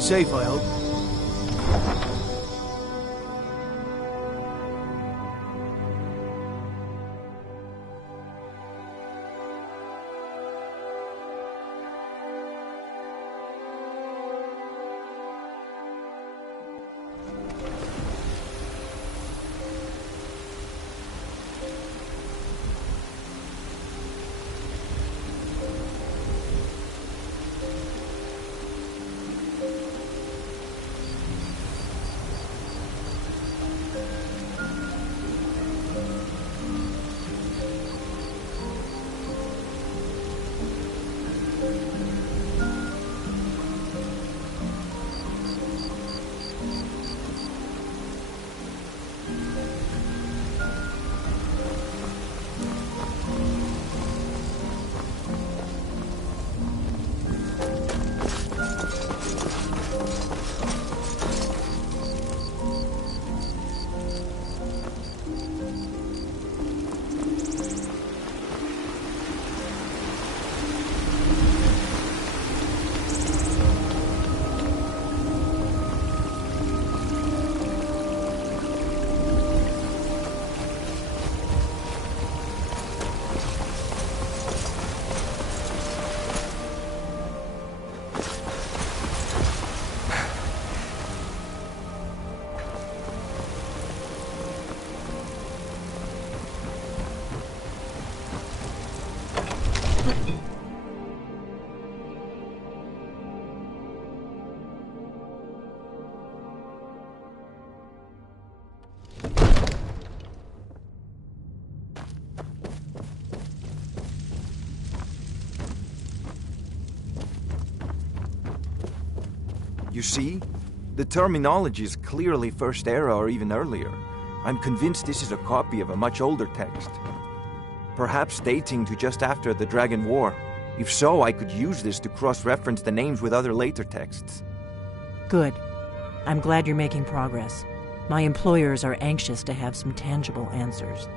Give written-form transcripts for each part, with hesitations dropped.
Staying safe, I hope. You see? The terminology is clearly First Era or even earlier. I'm convinced this is a copy of a much older text. Perhaps dating to just after the Dragon War. If so, I could use this to cross-reference the names with other later texts. Good. I'm glad you're making progress. My employers are anxious to have some tangible answers.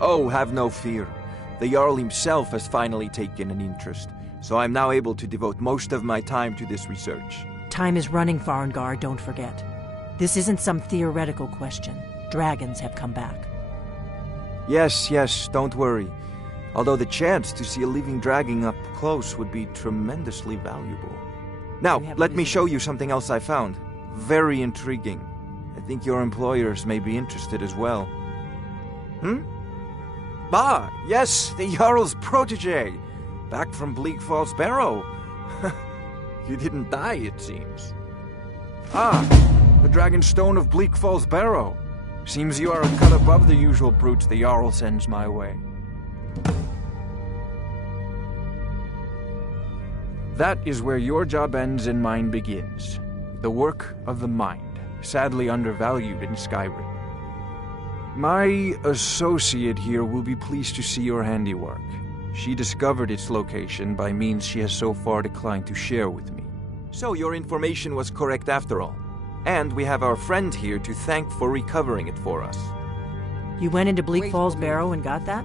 Oh, have no fear. The Jarl himself has finally taken an interest, so I'm now able to devote most of my time to this research. Time is running, Farengar, don't forget. This isn't some theoretical question. Dragons have come back. Yes, don't worry. Although the chance to see a living dragon up close would be tremendously valuable. Now, let me show you something else I found. Very intriguing. I think your employers may be interested as well. Ah, yes, the Jarl's protege. Back from Bleak Falls Barrow. You didn't die, it seems. Ah, the Dragonstone of Bleak Falls Barrow. Seems you are a cut above the usual brutes the Jarl sends my way. That is where your job ends and mine begins. The work of the mind, sadly undervalued in Skyrim. My associate here will be pleased to see your handiwork. She discovered its location by means she has so far declined to share with me. So your information was correct after all. And we have our friend here to thank for recovering it for us. You went into Bleak Falls Barrow and got that?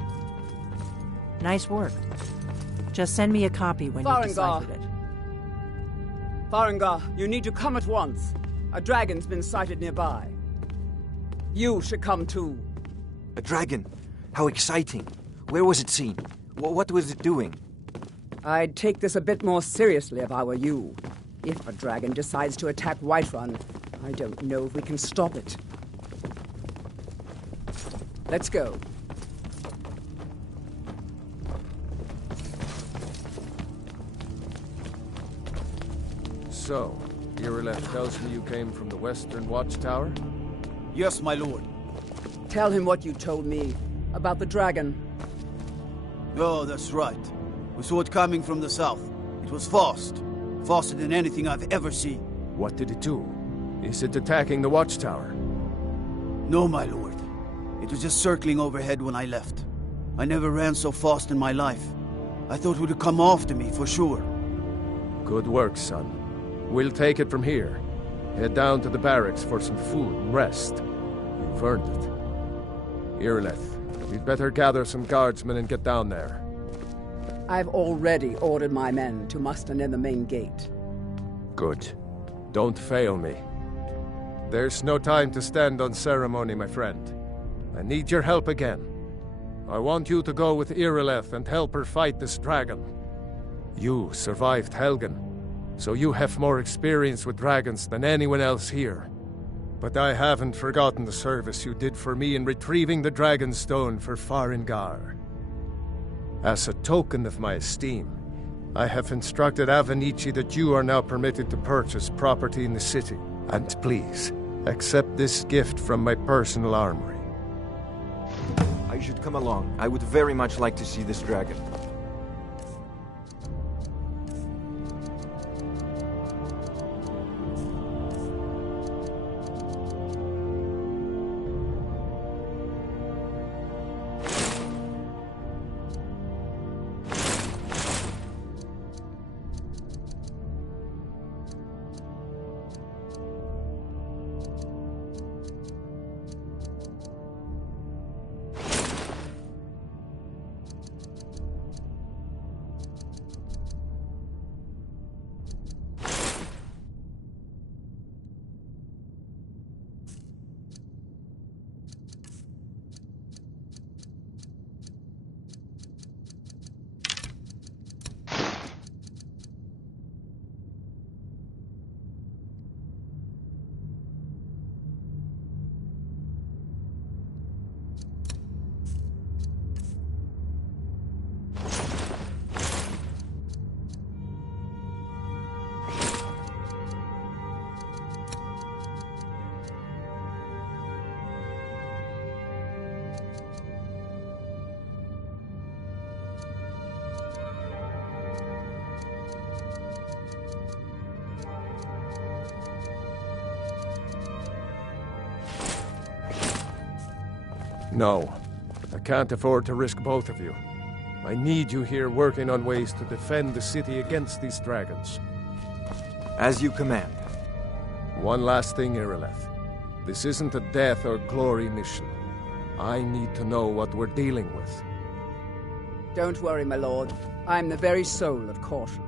Nice work. Just send me a copy when you've deciphered it. Farengar, you need to come at once. A dragon's been sighted nearby. You should come too. A dragon? How exciting. Where was it seen? What was it doing? I'd take this a bit more seriously if I were you. If a dragon decides to attack Whiterun, I don't know if we can stop it. Let's go. So, Irileth tells me you came from the Western Watchtower? Yes, my lord. Tell him what you told me about the dragon. Oh, that's right. We saw it coming from the south. It was fast. Faster than anything I've ever seen. What did it do? Is it attacking the Watchtower? No, my lord. It was just circling overhead when I left. I never ran so fast in my life. I thought it would come after me, for sure. Good work, son. We'll take it from here. Head down to the barracks for some food and rest. You've earned it. Irileth, we'd better gather some guardsmen and get down there. I've already ordered my men to muster near the main gate. Good. Don't fail me. There's no time to stand on ceremony, my friend. I need your help again. I want you to go with Irileth and help her fight this dragon. You survived Helgen, so you have more experience with dragons than anyone else here. But I haven't forgotten the service you did for me in retrieving the Dragon Stone for Farengar. As a token of my esteem, I have instructed Avenici that you are now permitted to purchase property in the city. And please, accept this gift from my personal armory. I should come along. I would very much like to see this dragon. No, I can't afford to risk both of you. I need you here working on ways to defend the city against these dragons. As you command. One last thing, Irileth. This isn't a death or glory mission. I need to know what we're dealing with. Don't worry, my lord. I'm the very soul of caution.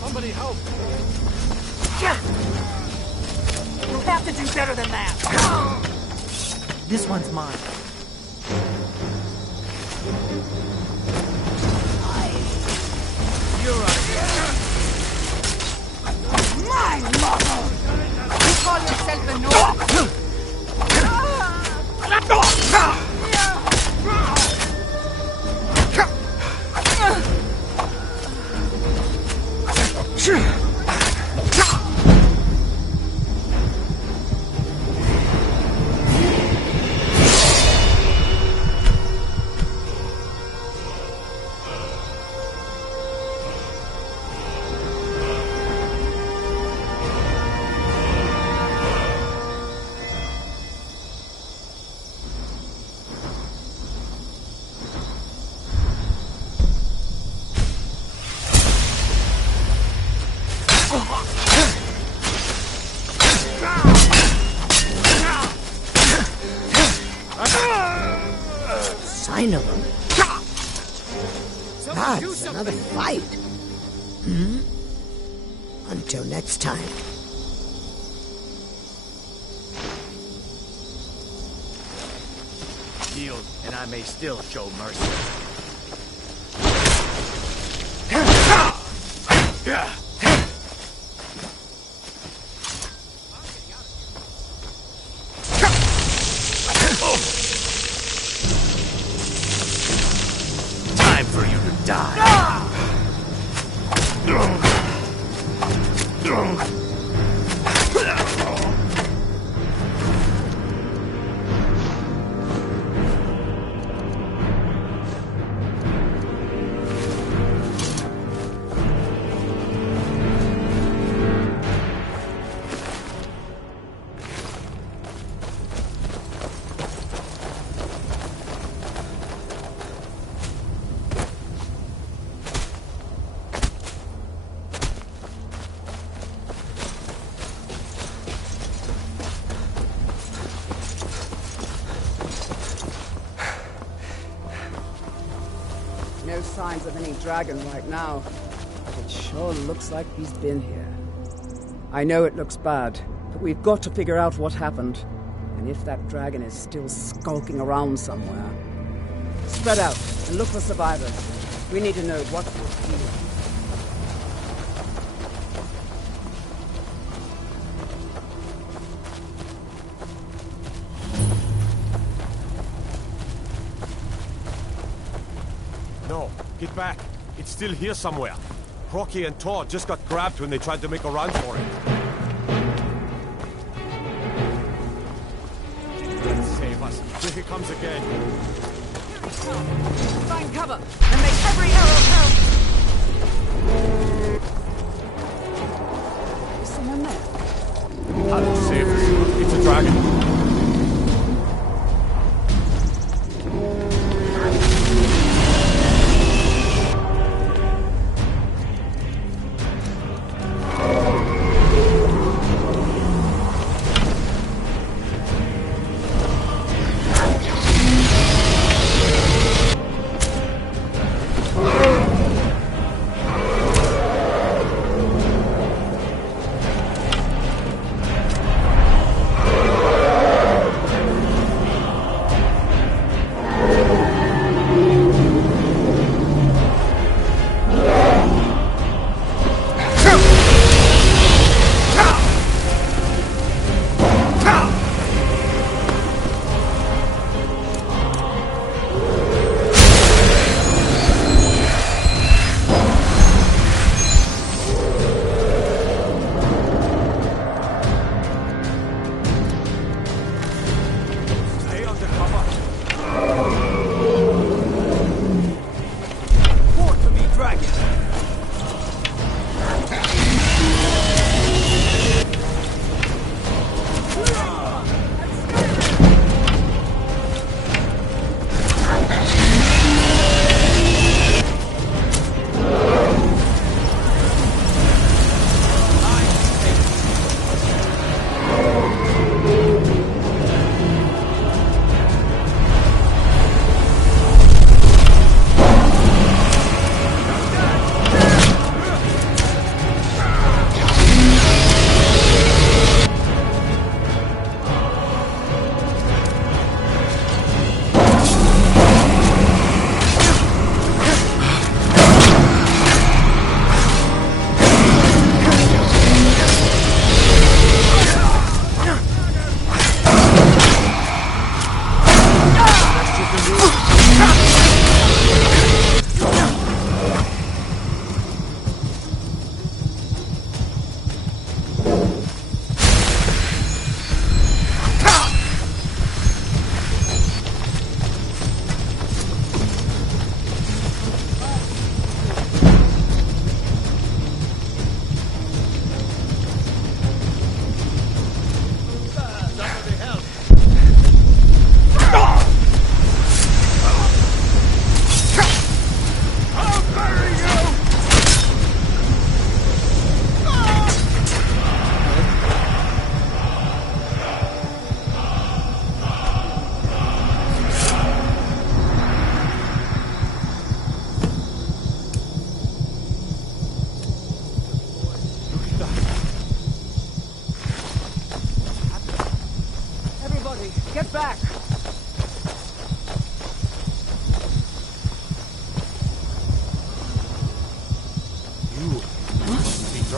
Somebody help! You have to do better than that! This one's mine. You're my muscle! You call yourself a North? Finally. That's another fight. Until next time. Healed, and I may still show mercy. Time for you to die. No signs of any dragon right now, but it sure looks like he's been here. I know it looks bad, but we've got to figure out what happened, and if that dragon is still skulking around somewhere. Spread out and look for survivors. We need to know what we're doing. No, get back. It's still here somewhere. Rocky and Todd just got grabbed when they tried to make a run for it. Let's save us. Here he comes again. Find cover and make every arrow count! Is someone there? I'll save us. It's a dragon.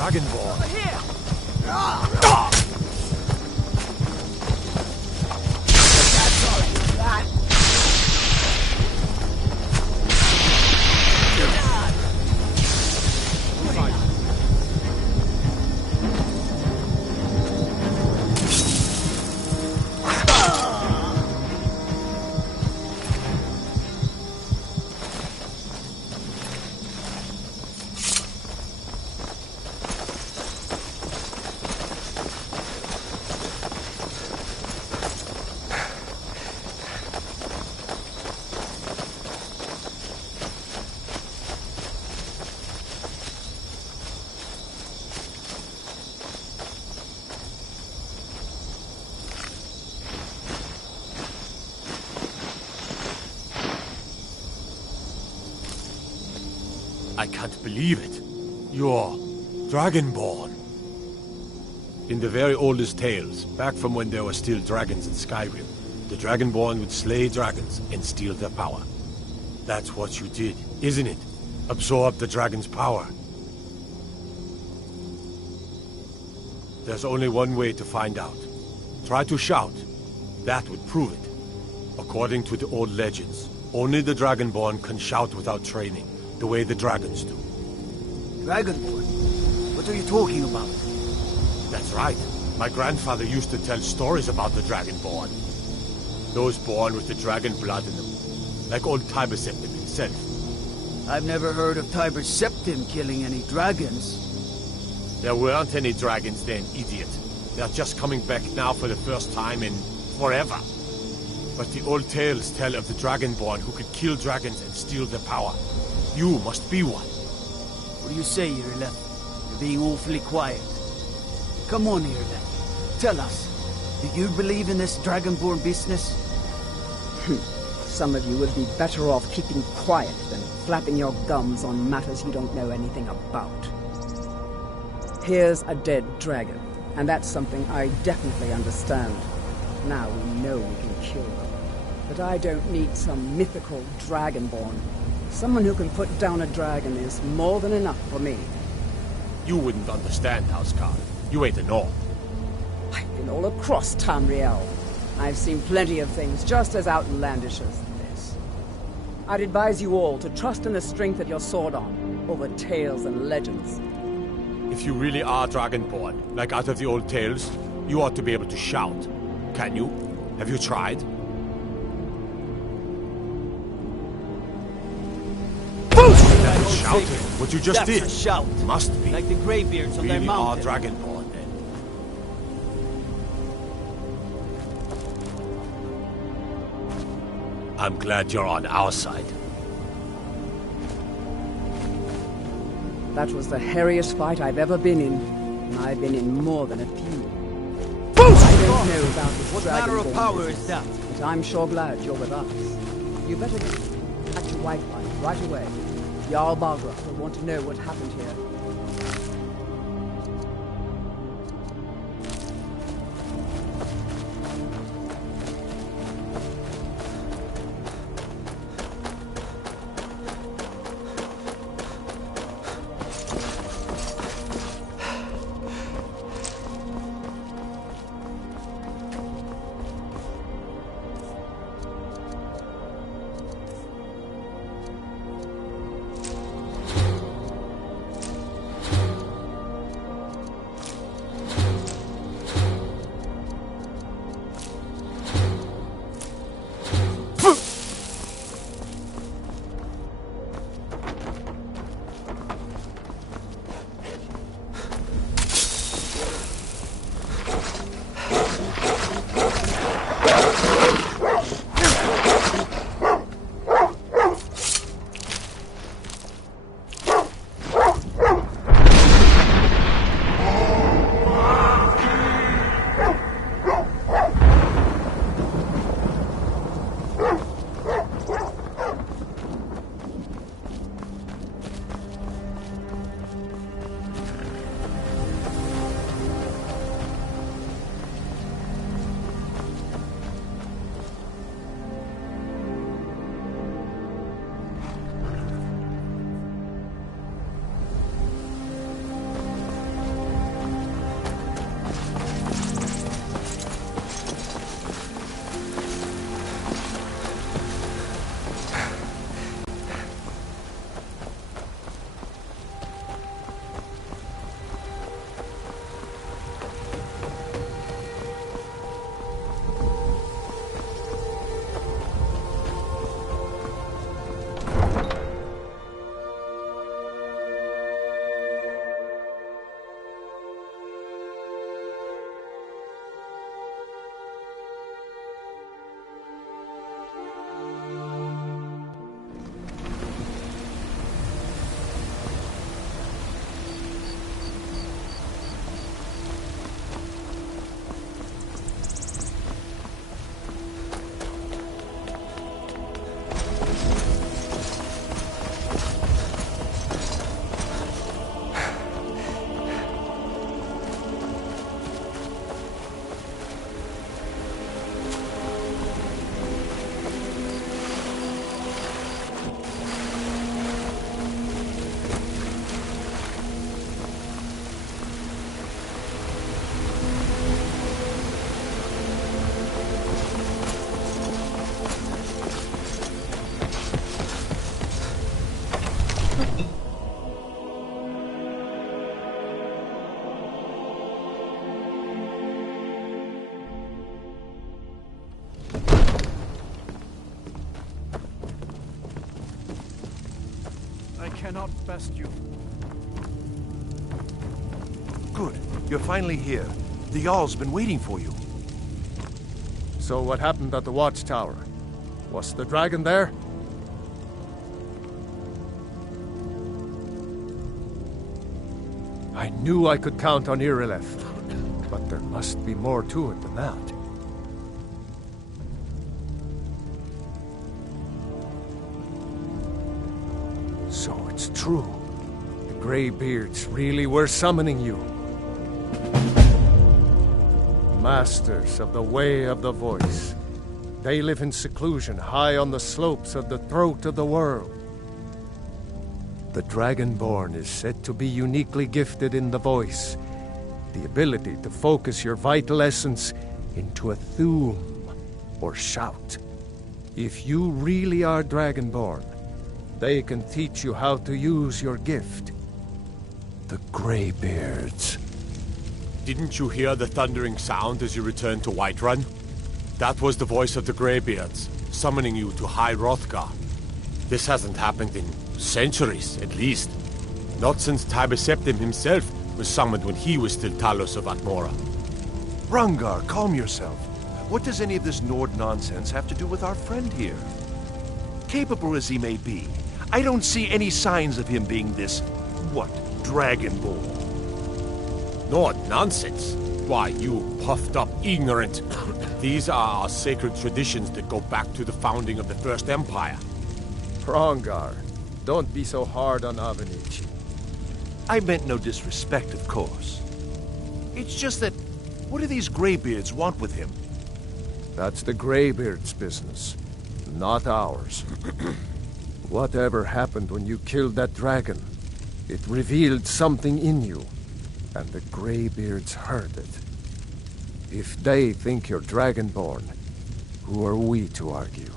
Dragonborn. I can't believe it. You're Dragonborn. In the very oldest tales, back from when there were still dragons in Skyrim, the Dragonborn would slay dragons and steal their power. That's what you did, isn't it? Absorb the dragon's power. There's only one way to find out. Try to shout. That would prove it. According to the old legends, only the Dragonborn can shout without training, the way the dragons do. Dragonborn? What are you talking about? That's right. My grandfather used to tell stories about the Dragonborn. Those born with the dragon blood in them. Like old Tiber Septim himself. I've never heard of Tiber Septim killing any dragons. There weren't any dragons then, idiot. They're just coming back now for the first time in forever. But the old tales tell of the Dragonborn who could kill dragons and steal their power. You must be one. What do you say, Irleth? You're being awfully quiet. Come on, Irleth. Tell us. Do you believe in this Dragonborn business? Some of you would be better off keeping quiet than flapping your gums on matters you don't know anything about. Here's a dead dragon, and that's something I definitely understand. Now we know we can kill them. But I don't need some mythical Dragonborn. Someone who can put down a dragon is more than enough for me. You wouldn't understand, Housecarl. You ain't a North. I've been all across Tamriel. I've seen plenty of things just as outlandish as this. I'd advise you all to trust in the strength of your sword arm over tales and legends. If you really are Dragonborn, like out of the old tales, you ought to be able to shout. Can you? Have you tried? That's shouting. What you just did. That's a shout. Must be. Like the greybeards on their Really are mountain. Dragonborn, then. I'm glad you're on our side. That was the hairiest fight I've ever been in, and I've been in more than a few. I don't know about this What manner of Dragonborn power business, is that? but I'm sure glad you're with us. You better get back to Whitelight right away. Jarl Bagra will want to know what happened here. I cannot best you. Good. You're finally here. The Jarl's been waiting for you. So what happened at the watchtower? Was the dragon there? I knew I could count on Irileth, but there must be more to it than that. So it's true. The Greybeards really were summoning you. Masters of the Way of the Voice. They live in seclusion high on the slopes of the throat of the world. The Dragonborn is said to be uniquely gifted in the voice, the ability to focus your vital essence into a thume or shout. If you really are Dragonborn, they can teach you how to use your gift. The Greybeards. Didn't you hear the thundering sound as you returned to Whiterun? That was the voice of the Greybeards, summoning you to High Hrothgar. This hasn't happened in centuries, at least. Not since Tiber Septim himself was summoned when he was still Talos of Atmora. Rungar, calm yourself. What does any of this Nord nonsense have to do with our friend here? Capable as he may be, I don't see any signs of him being this, Dragonborn. Nord nonsense? Why, you puffed up ignorant. These are our sacred traditions that go back to the founding of the First Empire. Hrongar, don't be so hard on Avenich. I meant no disrespect, of course. It's just that, what do these Greybeards want with him? That's the Greybeards' business, not ours. Whatever happened when you killed that dragon, it revealed something in you, and the Greybeards heard it. If they think you're Dragonborn, who are we to argue?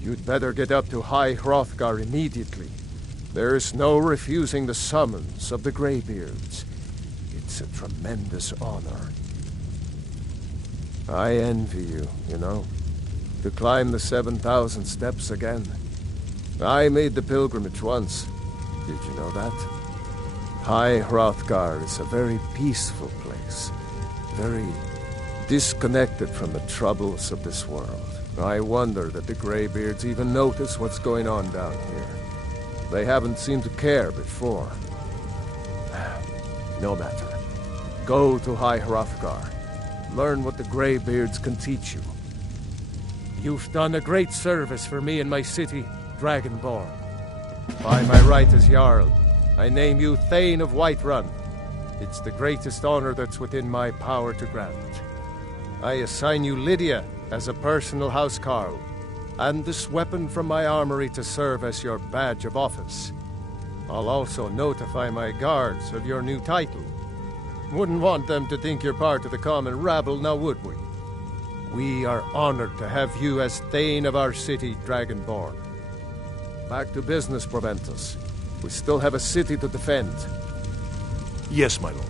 You'd better get up to High Hrothgar immediately. There's no refusing the summons of the Greybeards. It's a tremendous honor. I envy you, you know, to climb the 7,000 steps again. I made the pilgrimage once. Did you know that? High Hrothgar is a very peaceful place. Very disconnected from the troubles of this world. I wonder that the Greybeards even notice what's going on down here. They haven't seemed to care before. No matter. Go to High Hrothgar. Learn what the Greybeards can teach you. You've done a great service for me and my city, Dragonborn. By my right as Jarl, I name you Thane of Whiterun. It's the greatest honor that's within my power to grant. I assign you Lydia as a personal housecarl, and this weapon from my armory to serve as your badge of office. I'll also notify my guards of your new title. Wouldn't want them to think you're part of the common rabble, now would we? We are honored to have you as Thane of our city, Dragonborn. Back to business, Proventus. We still have a city to defend. Yes, my lord.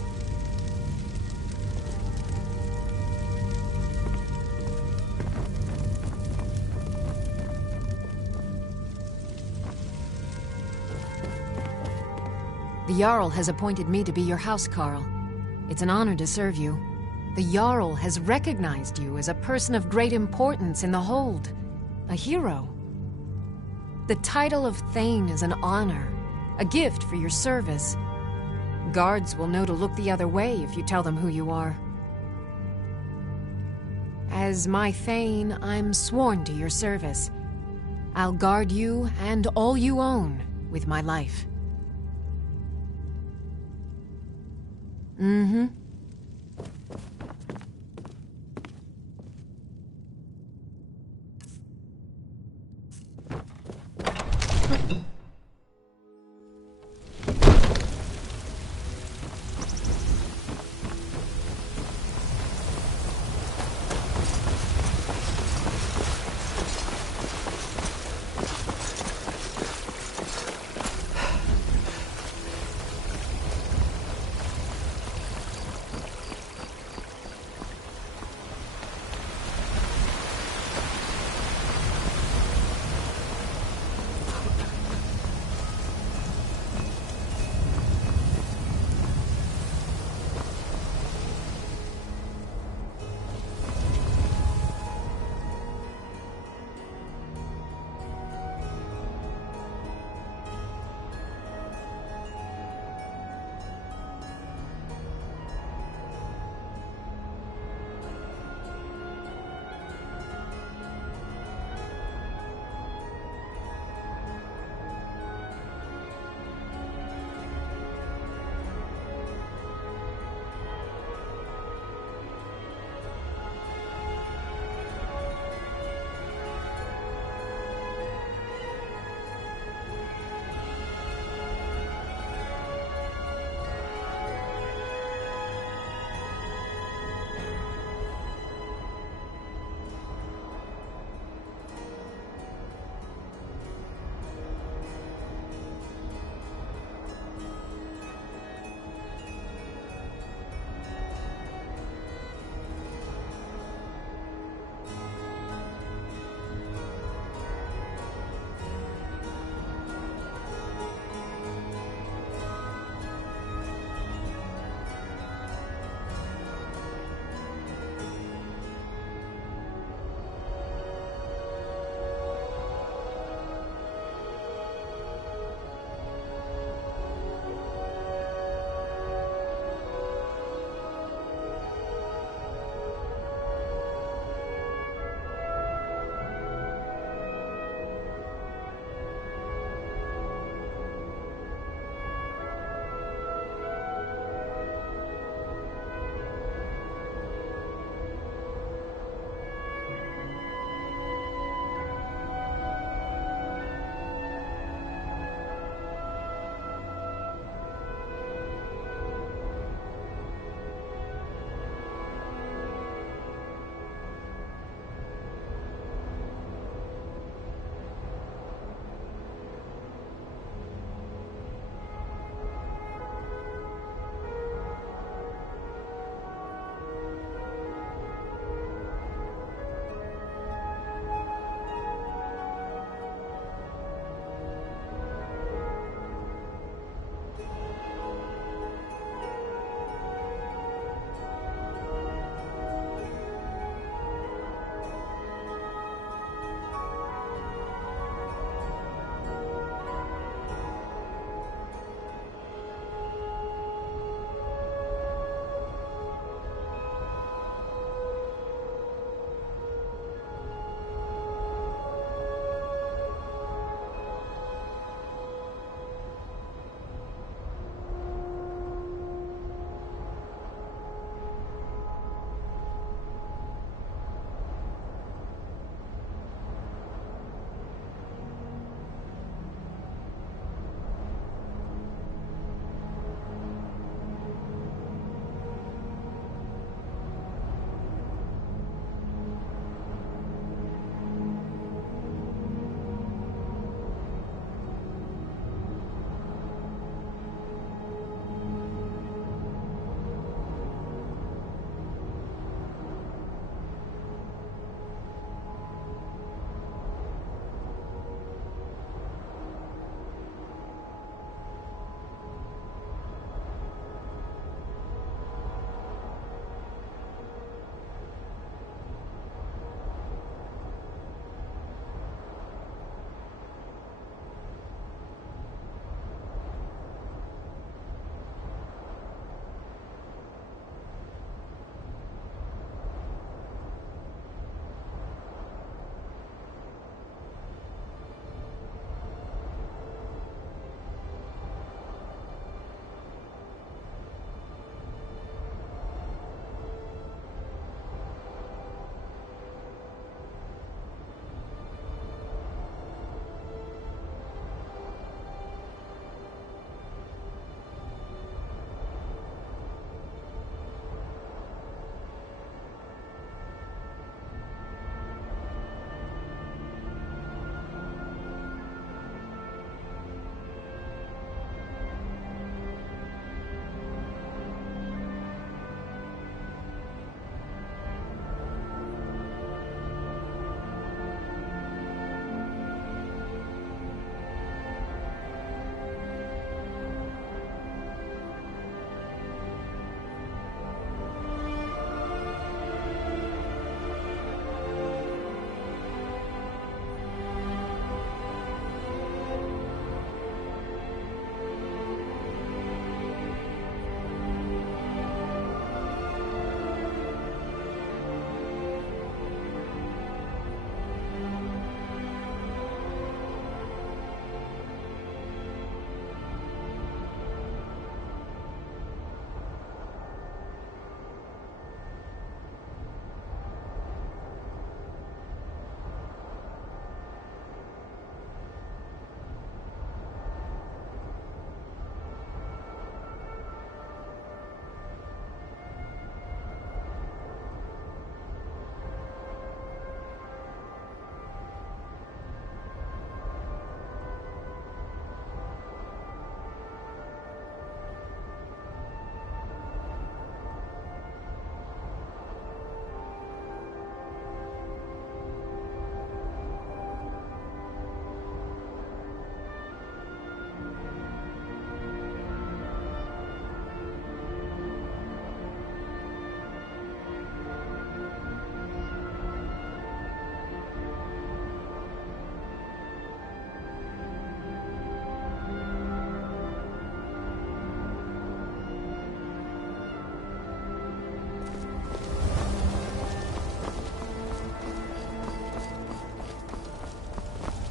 The Jarl has appointed me to be your housecarl. It's an honor to serve you. The Jarl has recognized you as a person of great importance in the Hold. A hero. The title of Thane is an honor, a gift for your service. Guards will know to look the other way if you tell them who you are. As my Thane, I'm sworn to your service. I'll guard you and all you own with my life. Mm-hmm.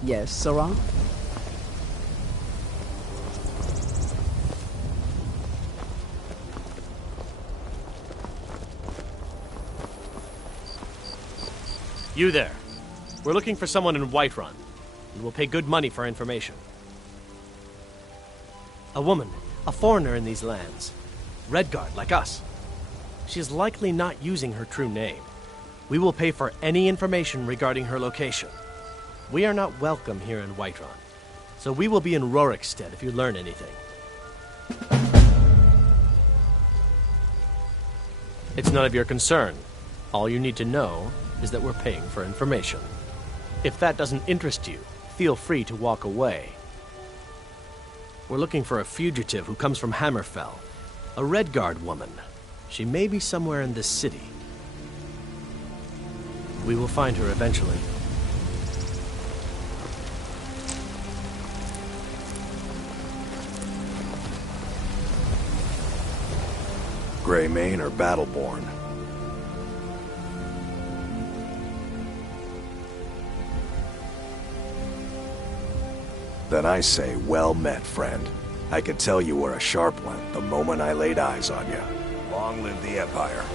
Yes, Sarah? You there. We're looking for someone in Whiterun. And we'll pay good money for information. A woman, a foreigner in these lands. Redguard, like us. She is likely not using her true name. We will pay for any information regarding her location. We are not welcome here in Whiterun, so we will be in Rorikstead if you learn anything. It's none of your concern. All you need to know is that we're paying for information. If that doesn't interest you, feel free to walk away. We're looking for a fugitive who comes from Hammerfell. A Redguard woman. She may be somewhere in this city. We will find her eventually. Greymane or Battleborn? Then I say, well met, friend. I could tell you were a sharp one the moment I laid eyes on you. Long live the Empire.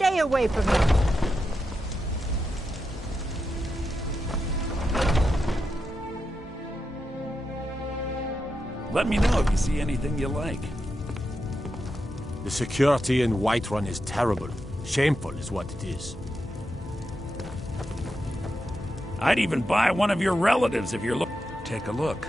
Stay away from me. Let me know if you see anything you like. The security in Whiterun is terrible. Shameful is what it is. I'd even buy one of your relatives if you're looking. Take a look.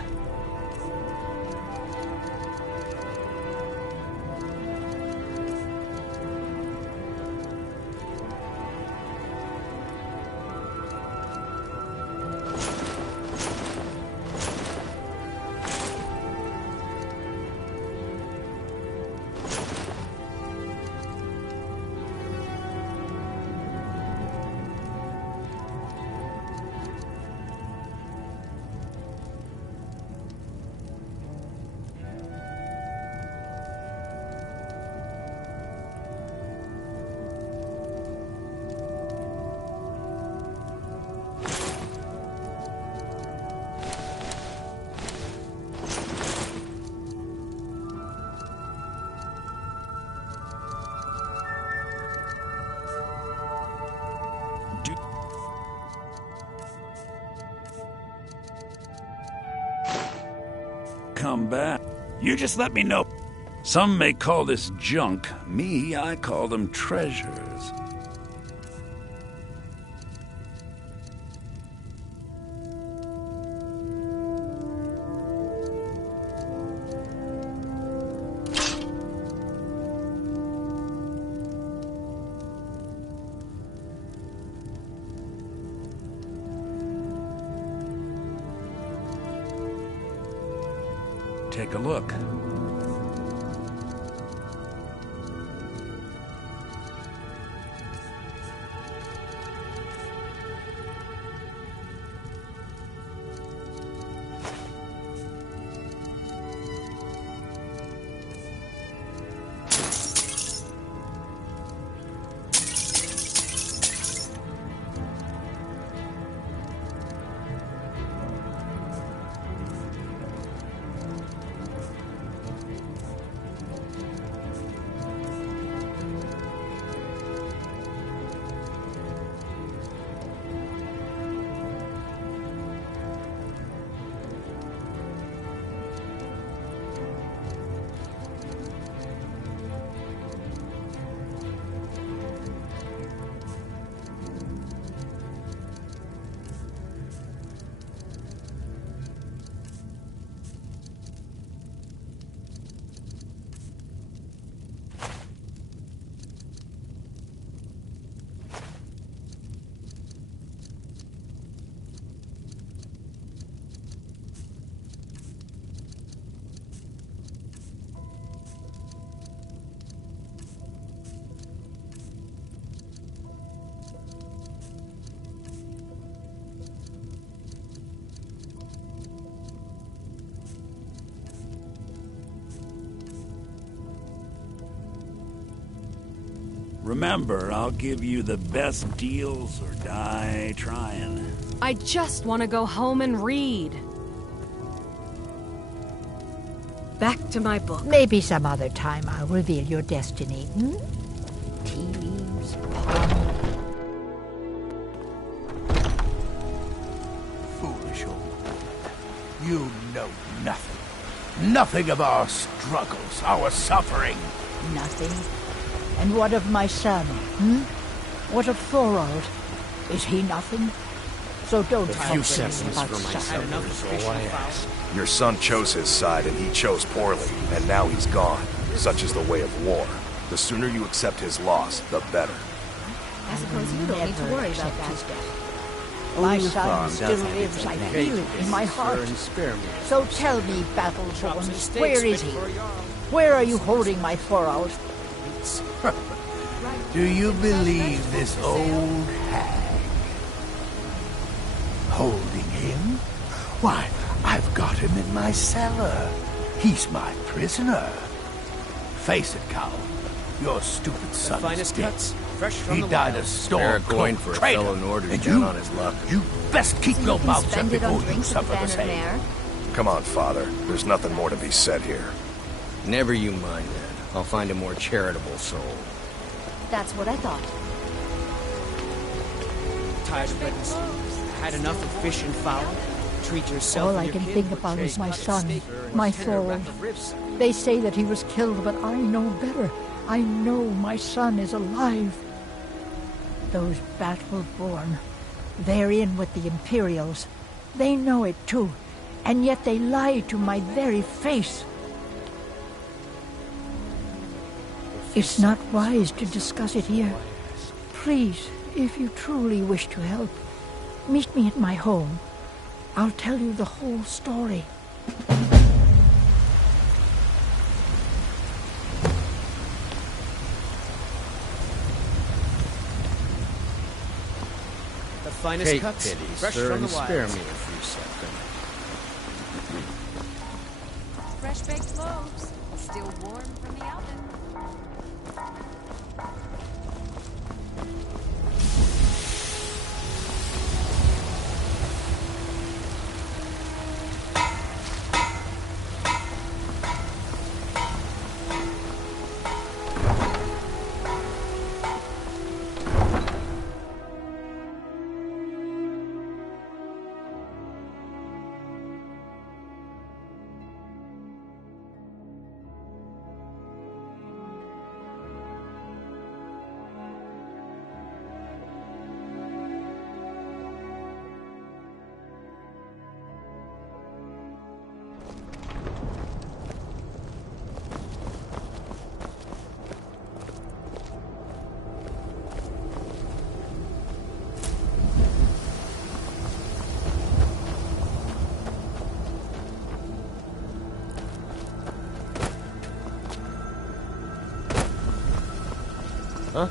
Come back. You just let me know. Some may call this junk. Me, I call them treasures. Take a look. Remember, I'll give you the best deals or die trying. I just want to go home and read. Back to my book. Maybe some other time I'll reveal your destiny. Tea leaves, palm. Foolish old woman. You know nothing. Nothing of our struggles, our suffering. Nothing. And what of my son? What of Thorold? Is he nothing? So don't A talk few to me seconds about for my suffering. son is all I ask. Your son chose his side, and he chose poorly, and now he's gone. Such is the way of war. The sooner you accept his loss, the better. I suppose you don't need to worry about that. My Only the son farm still does have lives. its I own feel it in my heart. So tell me, Battleborn, where is he? Where are you holding my Thorold? Do you believe this old hag? Holding him? Why, I've got him in my cellar. He's my prisoner. Face it, Cow. Your stupid son is dead. He died a Spare a coin storm for a traitor. fellow Nord who's And down you, on his luck. you best keep your mouth shut Spend it on before you drinks at the suffer the Banner same. Mare. Come on, Father. There's nothing more to be said here. Never you mind that. I'll find a more charitable soul. That's what I thought. Tired of bread and stew? Had enough of fish and fowl? Treat yourself All and I your can kin think to a about is cake, my not a son, steak, my or tender rack Thorold. of ribs. They say that he was killed, but I know better. I know my son is alive. Those Battleborn, they're in with the Imperials. They know it too, and yet they lie to my very face. It's not wise to discuss it here. Please, if you truly wish to help, meet me at my home. I'll tell you the whole story. The finest Take cuts, pity, fresh sir, from and the spare wilds. me a few seconds. Fresh baked loaves, still warm from the oven. Huh?